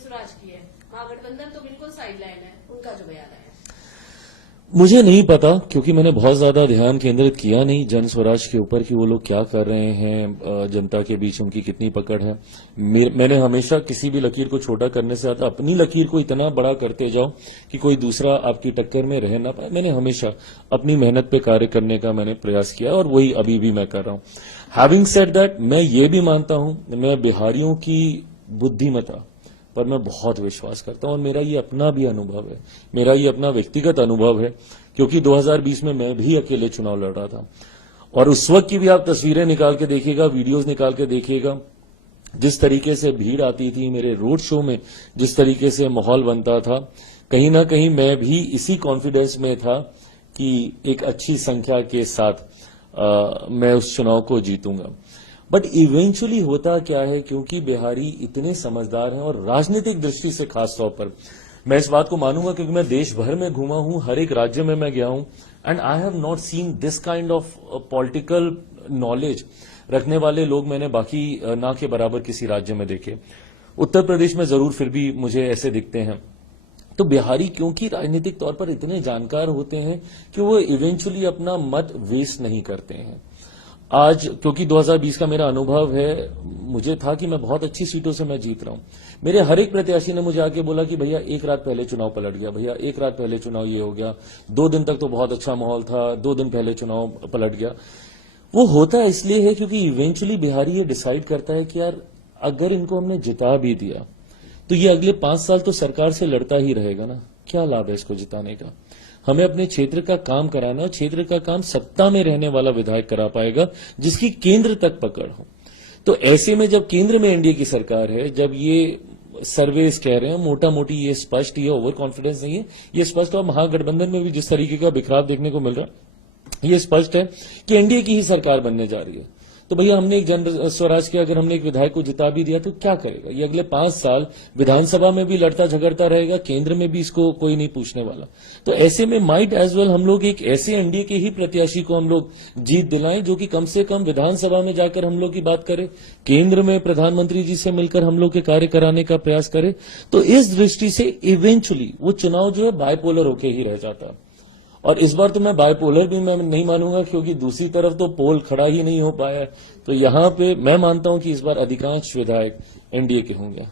स्वराज की है, महागठबंधन तो बिल्कुल साइडलाइन है, उनका जो बयान है। मुझे नहीं पता, क्योंकि मैंने बहुत ज्यादा ध्यान केंद्रित किया नहीं जन स्वराज के ऊपर कि वो लोग क्या कर रहे हैं, जनता के बीच उनकी कितनी पकड़ है। मैंने हमेशा किसी भी लकीर को छोटा करने से ज्यादा अपनी लकीर को इतना बड़ा करते जाओ कि कोई दूसरा आपकी टक्कर में रह ना पाए। मैंने हमेशा अपनी मेहनत पे कार्य करने का मैंने प्रयास किया और वही अभी भी मैं कर रहा हूं। हैविंग सेड दैट, मैं ये भी मानता हूं, मैं बिहारियों की बुद्धिमत्ता पर मैं बहुत विश्वास करता हूं और मेरा ये अपना भी अनुभव है, मेरा ये अपना व्यक्तिगत अनुभव है, क्योंकि 2020 में मैं भी अकेले चुनाव लड़ रहा था और उस वक्त की भी आप तस्वीरें निकाल के देखिएगा, वीडियोस निकाल के देखिएगा, जिस तरीके से भीड़ आती थी मेरे रोड शो में, जिस तरीके से माहौल बनता था, कहीं ना कहीं मैं भी इसी कॉन्फिडेंस में था कि एक अच्छी संख्या के साथ मैं उस चुनाव को जीतूंगा। बट इवेंचुअली होता क्या है, क्योंकि बिहारी इतने समझदार हैं और राजनीतिक दृष्टि से खास तौर पर मैं इस बात को मानूंगा, क्योंकि मैं देश भर में घूमा हूं, हर एक राज्य में मैं गया हूं, and I have not seen this kind of political knowledge रखने वाले लोग मैंने बाकी ना के बराबर किसी राज्य में देखे। उत्तर प्रदेश में जरूर फिर भी मुझे ऐसे दिखते हैं। तो बिहारी क्योंकि राजनीतिक तौर पर इतने जानकार होते हैं कि वो इवेंचुअली अपना मत वेस्ट नहीं करते हैं। आज क्योंकि 2020 का मेरा अनुभव है, मुझे था कि मैं बहुत अच्छी सीटों से मैं जीत रहा हूं। मेरे हर एक प्रत्याशी ने मुझे आके बोला कि भैया एक रात पहले चुनाव पलट गया, भैया एक रात पहले चुनाव ये हो गया, 2 दिन तक तो बहुत अच्छा माहौल था, 2 दिन पहले चुनाव पलट गया। वो होता इसलिए है क्योंकि इवेंचुअली बिहारी ये डिसाइड करता है कि यार अगर इनको हमने जिता भी दिया तो ये अगले 5 साल तो सरकार से लड़ता ही रहेगा ना, क्या लाभ है इसको जिताने का। हमें अपने क्षेत्र का काम कराना, और क्षेत्र का काम सत्ता में रहने वाला विधायक करा पाएगा जिसकी केंद्र तक पकड़ हो। तो ऐसे में जब केंद्र में एनडीए की सरकार है, जब ये सर्वेस कह रहे हैं मोटा मोटी, ये स्पष्ट, ये ओवर कॉन्फिडेंस नहीं है, ये स्पष्ट, और महागठबंधन में भी जिस तरीके का बिखराव देखने को मिल रहा है, ये स्पष्ट है कि एनडीए की ही सरकार बनने जा रही है। तो भैया हमने एक जन स्वराज के अगर हमने एक विधायक को जिता भी दिया तो क्या करेगा, ये अगले 5 साल विधानसभा में भी लड़ता झगड़ता रहेगा, केंद्र में भी इसको कोई नहीं पूछने वाला। तो ऐसे में माइट एज वेल हम लोग एक ऐसे एनडीए के ही प्रत्याशी को हम लोग जीत दिलाएं जो कि कम से कम विधानसभा में जाकर हम लोग की बात करे, केंद्र में प्रधानमंत्री जी से मिलकर हम लोग के कार्य कराने का प्रयास करे। तो इस दृष्टि से इवेंचुअली वो चुनाव जो है बायपोलर होके ही रह जाता है। और इस बार तो मैं बायपोलर भी मैं नहीं मानूंगा, क्योंकि दूसरी तरफ तो पोल खड़ा ही नहीं हो पाया है। तो यहां पे मैं मानता हूं कि इस बार अधिकांश विधायक एनडीए के होंगे।